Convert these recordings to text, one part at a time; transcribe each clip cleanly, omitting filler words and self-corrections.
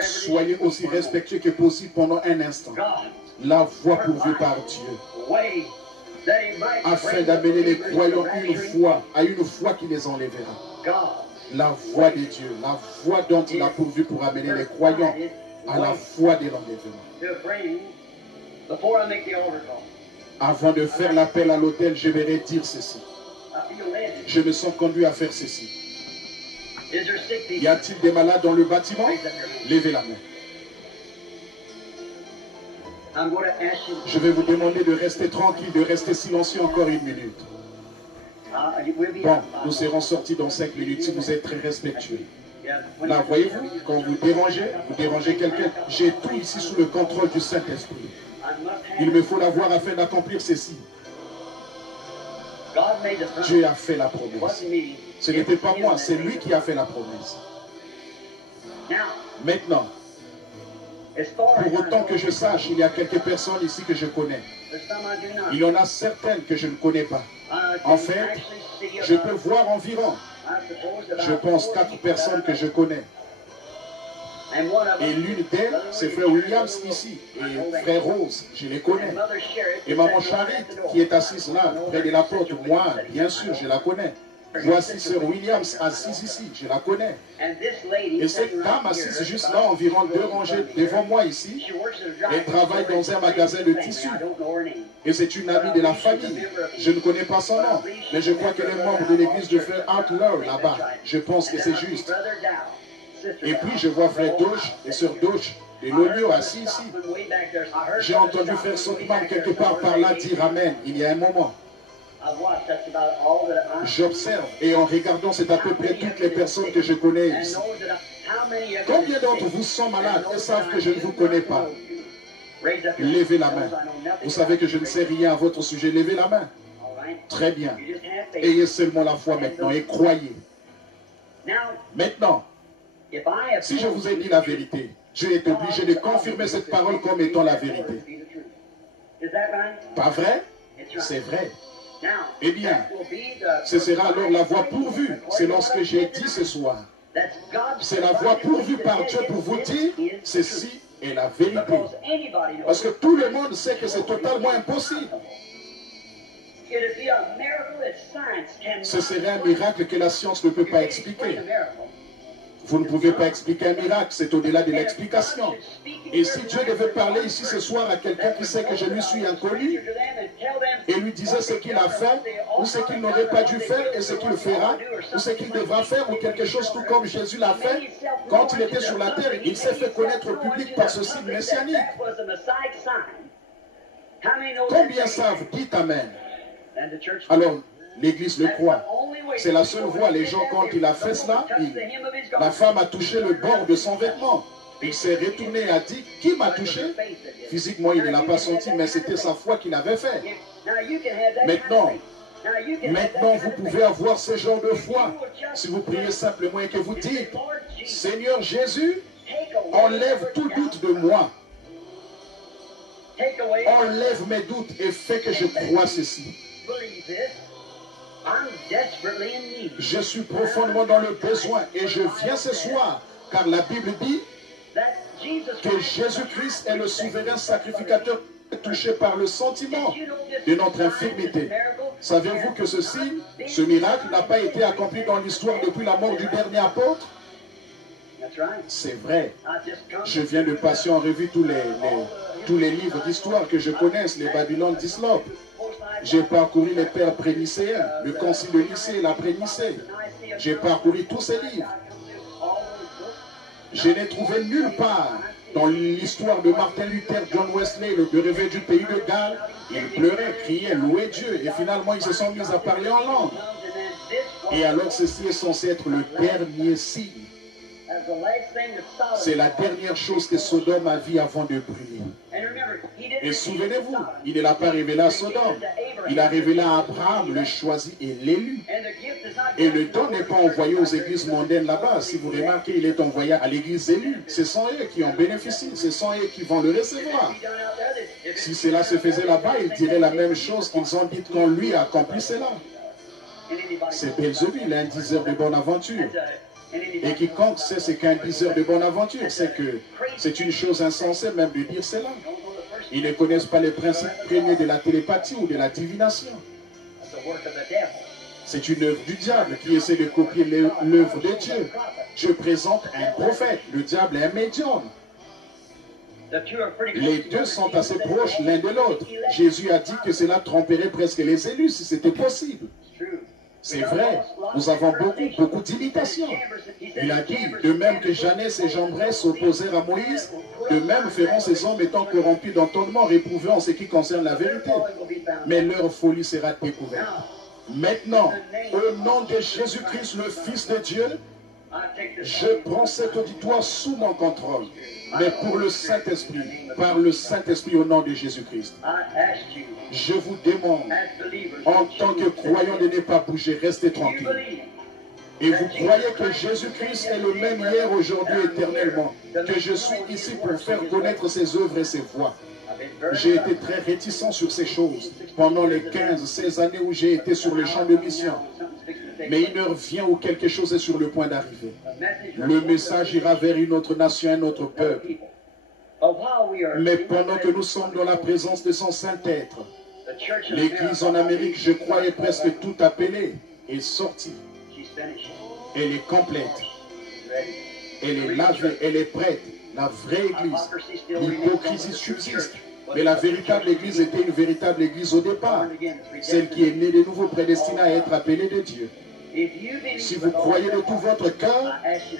Soyez aussi respectueux que possible pendant un instant. La voie pourvue par Dieu, afin d'amener les croyants à une foi qui les enlèvera. La voie de Dieu, la voie dont il a pourvu pour amener les croyants à la foi de l'enlèvement. Avant de faire l'appel à l'autel, je vais dire ceci. Je me sens conduit à faire ceci. Y a-t-il des malades dans le bâtiment? Levez la main. Je vais vous demander de rester tranquille, de rester silencieux encore une minute. Bon, nous serons sortis dans 5 minutes si vous êtes très respectueux. Là, voyez-vous, quand vous dérangez quelqu'un, j'ai tout ici sous le contrôle du Saint-Esprit. Il me faut l'avoir afin d'accomplir ceci. Dieu a fait la promesse. Ce n'était pas moi, c'est lui qui a fait la promesse. Maintenant, pour autant que je sache, il y a quelques personnes ici que je connais. Il y en a certaines que je ne connais pas. En fait, je peux voir environ, je pense, 4 personnes que je connais. Et l'une d'elles, c'est frère Williams ici, et frère Rose, je les connais. Et maman Charit, qui est assise là, près de la porte, moi, bien sûr, je la connais. Voici sœur Williams assise ici, je la connais. Et cette dame assise juste là, environ 2 rangées devant moi ici, elle travaille dans un magasin de tissus. Et c'est une amie de la famille. Je ne connais pas son nom, mais je crois qu'elle est membre de l'église de frère Outlaw là-bas. Je pense que c'est juste. Et puis je vois frère Doge et sœur Doge de l'Olio assis ici. J'ai entendu frère Sotman quelque part par là dire Amen il y a un moment. J'observe et en regardant, c'est à peu près toutes les personnes que je connais ici. Combien d'entre vous sont malades et savent que je ne vous connais pas? Levez la main. Vous savez que je ne sais rien à votre sujet. Levez la main. Très bien. Ayez seulement la foi maintenant et croyez. Maintenant, si je vous ai dit la vérité, je vais être obligé de confirmer cette parole comme étant la vérité. Pas vrai? C'est vrai. Eh bien, ce sera alors la voie pourvue. C'est lorsque j'ai dit ce soir. C'est la voie pourvue par Dieu pour vous dire, ceci est la vérité. Parce que tout le monde sait que c'est totalement impossible. Ce serait un miracle que la science ne peut pas expliquer. Vous ne pouvez pas expliquer un miracle, c'est au-delà de l'explication. Et si Dieu devait parler ici ce soir à quelqu'un qui sait que je lui suis inconnu, et lui disait ce qu'il a fait, ou ce qu'il n'aurait pas dû faire, et ce qu'il fera, ou ce qu'il devra faire, ou quelque chose tout comme Jésus l'a fait, quand il était sur la terre, il s'est fait connaître au public par ce signe messianique. Combien savent? Dites Amen. Alors, l'Église le croit. C'est la seule voie. Les gens, quand il a fait cela, la femme a touché le bord de son vêtement. Il s'est retourné et a dit, qui m'a touché? Physiquement, il ne l'a pas senti, mais c'était sa foi qu'il avait fait. Maintenant, vous pouvez avoir ce genre de foi. Si vous priez simplement et que vous dites, Seigneur Jésus, enlève tout doute de moi. Enlève mes doutes et fais que je croie ceci. Je suis profondément dans le besoin et je viens ce soir, car la Bible dit que Jésus-Christ est le souverain sacrificateur touché par le sentiment de notre infirmité. Savez-vous que ce signe, ce miracle n'a pas été accompli dans l'histoire depuis la mort du dernier apôtre? C'est vrai. Je viens de passer en revue tous les livres d'histoire que je connaisse, les Babylone d'Islop. J'ai parcouru les pères prénicéens, le concile de Nicée, la prénicée. J'ai parcouru tous ces livres. Je n'ai trouvé nulle part dans l'histoire de Martin Luther, John Wesley, le réveil du pays de Galles. Ils pleuraient, criaient, louaient Dieu. Et finalement, ils se sont mis à parler en langue. Et alors, ceci est censé être le dernier signe. C'est la dernière chose que Sodome a vue avant de brûler. Et souvenez-vous, il ne l'a pas révélé à Sodome. Il a révélé à Abraham, le choisi et l'élu. Et le don n'est pas envoyé aux églises mondaines là-bas. Si vous remarquez, il est envoyé à l'église élue. Ce sont eux qui en bénéficient. Ce sont eux qui vont le recevoir. Si cela se faisait là-bas, ils diraient la même chose qu'ils ont dit quand lui a accompli cela. C'est Belzébuth, l'un diseur de bonne aventure. Et quiconque sait ce qu'un diseur de bonne aventure, c'est que c'est une chose insensée même de dire cela. Ils ne connaissent pas les principes premiers de la télépathie ou de la divination. C'est une œuvre du diable qui essaie de copier l'œuvre de Dieu. Je présente un prophète, le diable est un médium. Les deux sont assez proches l'un de l'autre. Jésus a dit que cela tromperait presque les élus si c'était possible. C'est vrai, nous avons beaucoup d'imitations. Il a dit, de même que Janès et Jambres s'opposèrent à Moïse, de même feront ces hommes étant corrompus d'entendement, réprouvés en ce qui concerne la vérité. Mais leur folie sera découverte. Maintenant, au nom de Jésus-Christ, le Fils de Dieu, je prends cet auditoire sous mon contrôle. Mais pour le Saint-Esprit, par le Saint-Esprit au nom de Jésus-Christ, je vous demande, en tant que croyant, de ne pas bouger, restez tranquille. Et vous croyez que Jésus-Christ est le même hier, aujourd'hui, éternellement, que je suis ici pour faire connaître ses œuvres et ses voies. J'ai été très réticent sur ces choses pendant les 15-16 années où j'ai été sur le champ de mission. Mais une heure vient où quelque chose est sur le point d'arriver. Le message ira vers une autre nation, un autre peuple. Mais pendant que nous sommes dans la présence de son Saint-Être, l'Église en Amérique, je crois, est presque tout appelée et sortie. Elle est complète. Elle est lavée, elle est prête. La vraie Église. L'hypocrisie subsiste. Mais la véritable Église était une véritable Église au départ. Celle qui est née de nouveau, prédestinée à être appelée de Dieu. Si vous croyez de tout votre cœur,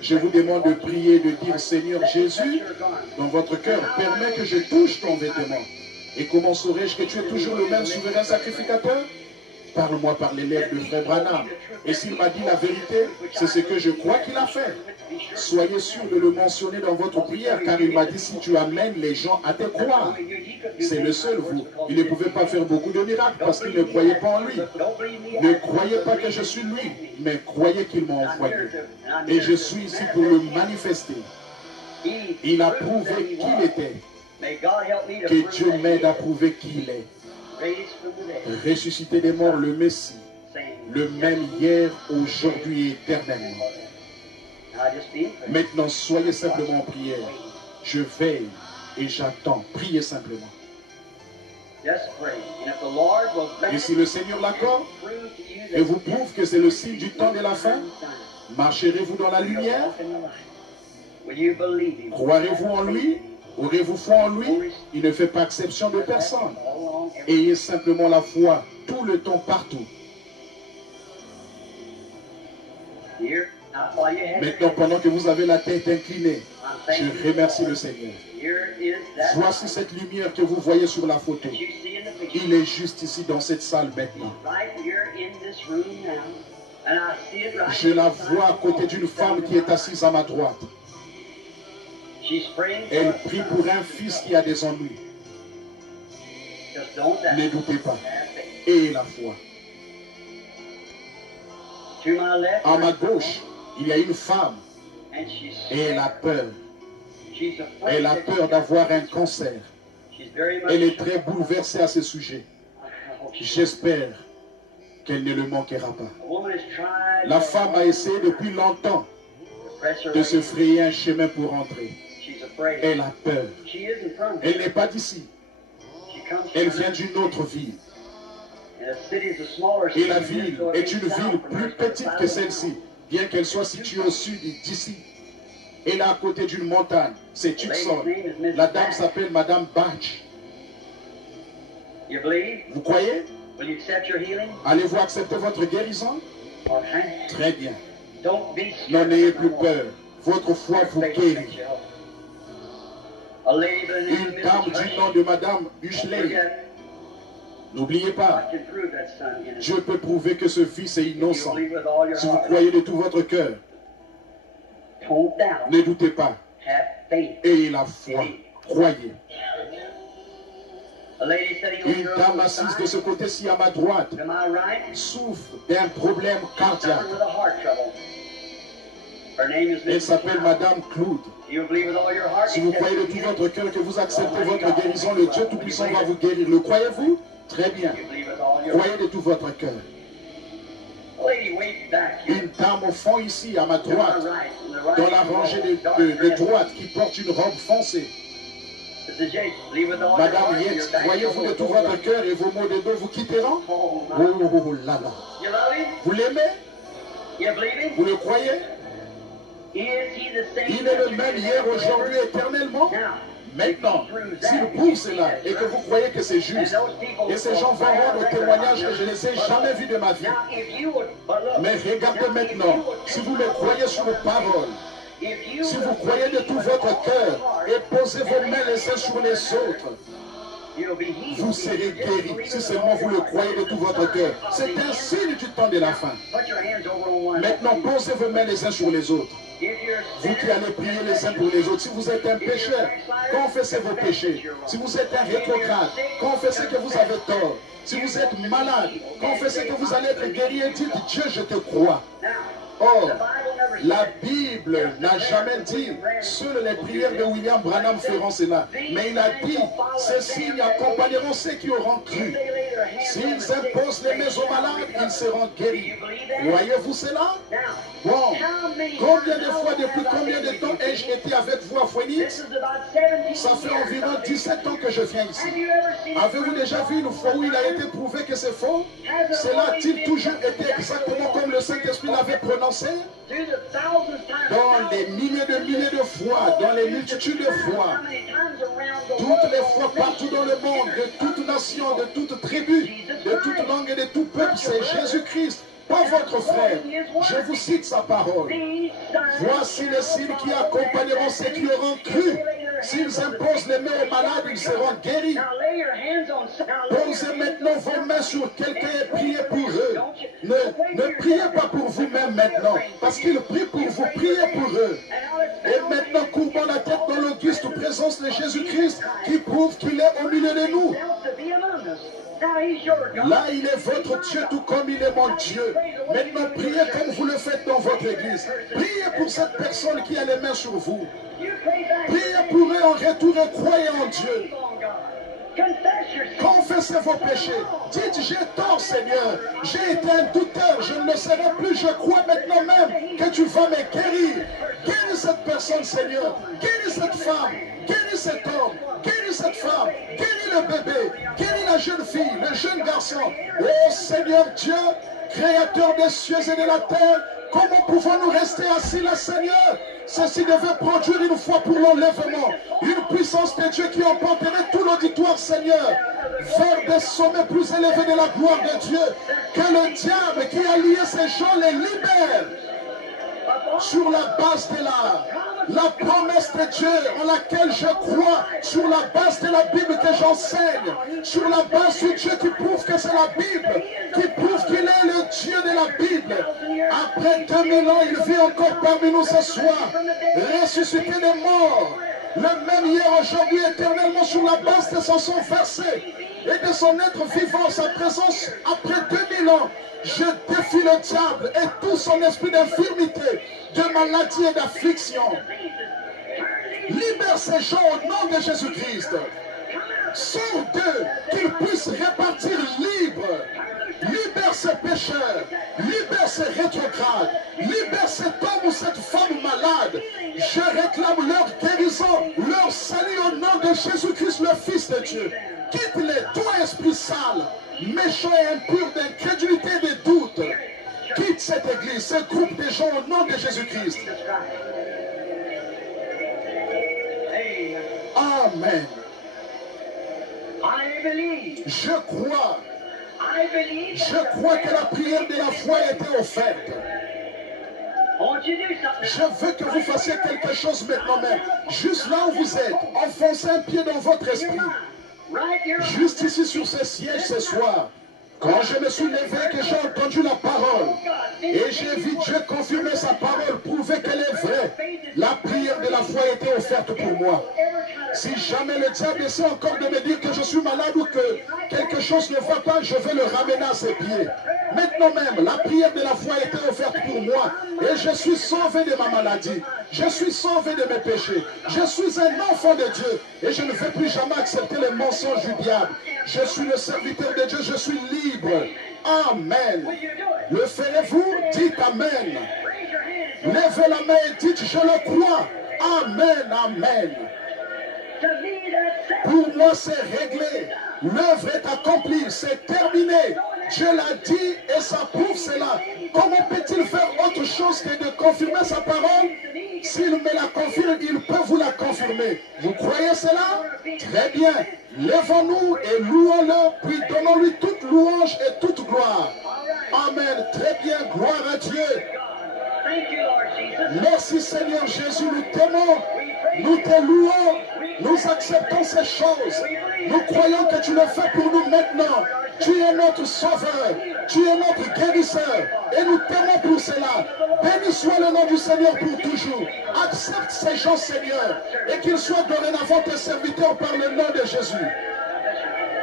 je vous demande de prier, de dire, Seigneur Jésus, dans votre cœur, permets que je touche ton vêtement. Et comment saurais-je que tu es toujours le même souverain sacrificateur? Parle-moi par les lèvres de Frère Branham. Et s'il m'a dit la vérité, c'est ce que je crois qu'il a fait. Soyez sûr de le mentionner dans votre prière, car il m'a dit, si tu amènes les gens à te croire, c'est le seul, vous. Il ne pouvait pas faire beaucoup de miracles parce qu'il ne croyait pas en lui. Ne croyez pas que je suis lui, mais croyez qu'il m'a envoyé. Et je suis ici pour le manifester. Il a prouvé qui il était. Que Dieu m'aide à prouver qui il est. Ressuscité des morts, le Messie, le même hier, aujourd'hui et éternellement. Maintenant, soyez simplement en prière. Je veille et j'attends. Priez simplement. Et si le Seigneur l'accorde et vous prouve que c'est le signe du temps de la fin, marcherez-vous dans la lumière? Croirez-vous en lui? Aurez-vous foi en lui? Il ne fait pas exception de personne. Ayez simplement la foi tout le temps, partout. Maintenant, pendant que vous avez la tête inclinée, je remercie le Seigneur. Voici cette lumière que vous voyez sur la photo. Il est juste ici dans cette salle maintenant. Je la vois à côté d'une femme qui est assise à ma droite. Elle prie pour un fils qui a des ennuis. Ne doutez pas. Ayez la foi. À ma gauche, il y a une femme. Et elle a peur. Elle a peur d'avoir un cancer. Elle est très bouleversée à ce sujet. J'espère qu'elle ne le manquera pas. La femme a essayé depuis longtemps de se frayer un chemin pour entrer. Elle a peur. Elle n'est pas d'ici. Elle vient d'une autre ville. Et la ville est une ville plus petite que celle-ci, bien qu'elle soit située au sud d'ici. Elle est à côté d'une montagne. C'est Tucson. La dame s'appelle Madame Batch. Vous croyez? Allez-vous accepter votre guérison? Très bien. N'en ayez plus peur. Votre foi vous guérit. Une dame du nom de Madame Huchley. N'oubliez pas, Dieu peut prouver que ce fils est innocent. Si vous croyez de tout votre cœur, ne doutez pas. Ayez la foi. Croyez. Une dame assise de ce côté-ci à ma droite souffre d'un problème cardiaque. Elle s'appelle Madame Claude. Si vous croyez de tout votre cœur que vous acceptez votre guérison, le Dieu Tout-Puissant va vous guérir. Le croyez-vous? Très bien. Croyez de tout votre cœur. Une dame au fond ici, à ma droite, dans la rangée de droite, qui porte une robe foncée. Madame Yates, voyez-vous de tout votre cœur et vos mots de dos vous quitteront? Oh là là. Vous l'aimez? Vous le croyez? Il est le même hier, aujourd'hui, éternellement. Maintenant, s'il prouve cela et que vous croyez que c'est juste, et ces gens vont rendre témoignage que je ne les ai jamais vus de ma vie. Mais regardez maintenant, si vous me croyez sur vos paroles, si vous croyez de tout votre cœur et posez vos mains les uns sur les autres, vous serez guéris si seulement vous le croyez de tout votre cœur. C'est un signe du temps de la fin. Maintenant, posez vos mains les uns sur les autres. Vous qui allez prier les uns pour les autres, si vous êtes un pécheur, confessez vos péchés. Si vous êtes un rétrograde, confessez que vous avez tort. Si vous êtes malade, confessez que vous allez être guéri et dites, Dieu, je te crois. Or, la Bible n'a jamais dit, seules les prières de William Branham feront cela. Mais il a dit, ces signes accompagneront ceux qui auront cru. S'ils imposent les mains aux malades, ils seront guéris. Voyez-vous cela? Bon, combien de fois, depuis combien de temps ai-je été avec vous à Phoenix? Ça fait environ 17 ans que je viens ici. Avez-vous déjà vu une fois où il a été prouvé que c'est faux? Cela a-t-il toujours été exactement comme le Saint-Esprit l'avait prononcé? Dans les milliers de fois, dans les multitudes de fois, toutes les fois, partout dans le monde, de toute nation, de toute tribu, de toute langue et de tout peuple, c'est Jésus-Christ, pas votre frère. Je vous cite sa parole. Voici les signes qui accompagneront ceux qui auront cru. S'ils imposent les mains aux malades, ils seront guéris. Posez maintenant vos mains sur quelqu'un et priez pour eux. Ne priez pas pour vous-même maintenant, parce qu'ils prient pour vous, priez pour eux. Et maintenant, courbons la tête dans l'auguste présence de Jésus-Christ, qui prouve qu'il est au milieu de nous. Là, il est votre Dieu tout comme il est mon Dieu. Maintenant, priez comme vous le faites dans votre église. Priez pour cette personne qui a les mains sur vous. Priez pour eux en retour et croyez en Dieu. Confessez vos péchés. Dites, j'ai tort, Seigneur. J'ai été un douteur. Je ne le serai plus. Je crois maintenant même que tu vas me guérir. Guéris cette personne, Seigneur. Guéris cette femme. Guéris cet homme. Guéris cette femme. Guéris le bébé. Guéris la jeune fille, le jeune garçon. Oh Seigneur Dieu, Créateur des cieux et de la terre, comment pouvons-nous rester assis là, Seigneur? Ceci devait produire une foi pour l'enlèvement, une puissance de Dieu qui emporterait tout l'auditoire, Seigneur, vers des sommets plus élevés de la gloire de Dieu. Que le diable qui a lié ces gens les libère sur la base de la promesse de Dieu en laquelle je crois, sur la base de la Bible que j'enseigne, sur la base du Dieu qui prouve que c'est la Bible, qui prouve qu'il est le Dieu de la Bible. Après 2000 ans, il vit encore parmi nous ce soir, ressuscité des morts, le même hier, aujourd'hui, éternellement, sur la base de son sang versé et de son être vivant, sa présence après 2000 ans. Je défie le diable et tout son esprit d'infirmité, de maladie et d'affliction. Libère ces gens au nom de Jésus-Christ. Sors d'eux, qu'ils puissent répartir libres. Libère ces pécheurs, libère ces rétrogrades, libère cet homme ou cette femme malade. Je réclame leur guérison, leur salut au nom de Jésus-Christ, le Fils de Dieu. Quitte-les, toi esprit sale, méchant et impur d'incrédulité et de doute. Quitte cette église, ce groupe de gens au nom de Jésus-Christ. Amen. Je crois que la prière de la foi a été offerte. Je veux que vous fassiez quelque chose maintenant même. Juste là où vous êtes, enfoncez un pied dans votre esprit. Juste ici sur ce siège ce soir. Quand je me suis levé, que j'ai entendu la parole, et j'ai vu Dieu confirmer sa parole, prouver qu'elle est vraie, la prière de la foi a été offerte pour moi. Si jamais le diable essaie encore de me dire que je suis malade ou que quelque chose ne va pas, je vais le ramener à ses pieds. Maintenant même, la prière de la foi a été offerte pour moi. Et je suis sauvé de ma maladie. Je suis sauvé de mes péchés. Je suis un enfant de Dieu. Et je ne vais plus jamais accepter les mensonges du diable. Je suis le serviteur de Dieu. Je suis libre. Amen. Le ferez-vous? Dites Amen. Levez la main et dites, je le crois. Amen, amen. Pour moi, c'est réglé. L'œuvre est accomplie, c'est terminé. Dieu l'a dit et ça prouve cela. Comment peut-il faire autre chose que de confirmer sa parole? S'il me la confirme, il peut vous la confirmer. Vous croyez cela? Très bien. Lèvons-nous et louons-le, puis donnons-lui toute louange et toute gloire. Amen. Très bien. Gloire à Dieu. Merci Seigneur Jésus, nous t'aimons, nous te louons, nous acceptons ces choses. Nous croyons que tu le fais pour nous maintenant. Tu es notre sauveur, tu es notre guérisseur et nous t'aimons pour cela. Béni soit le nom du Seigneur pour toujours. Accepte ces gens Seigneur et qu'ils soient dorénavant tes serviteurs par le nom de Jésus.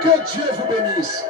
Que Dieu vous bénisse.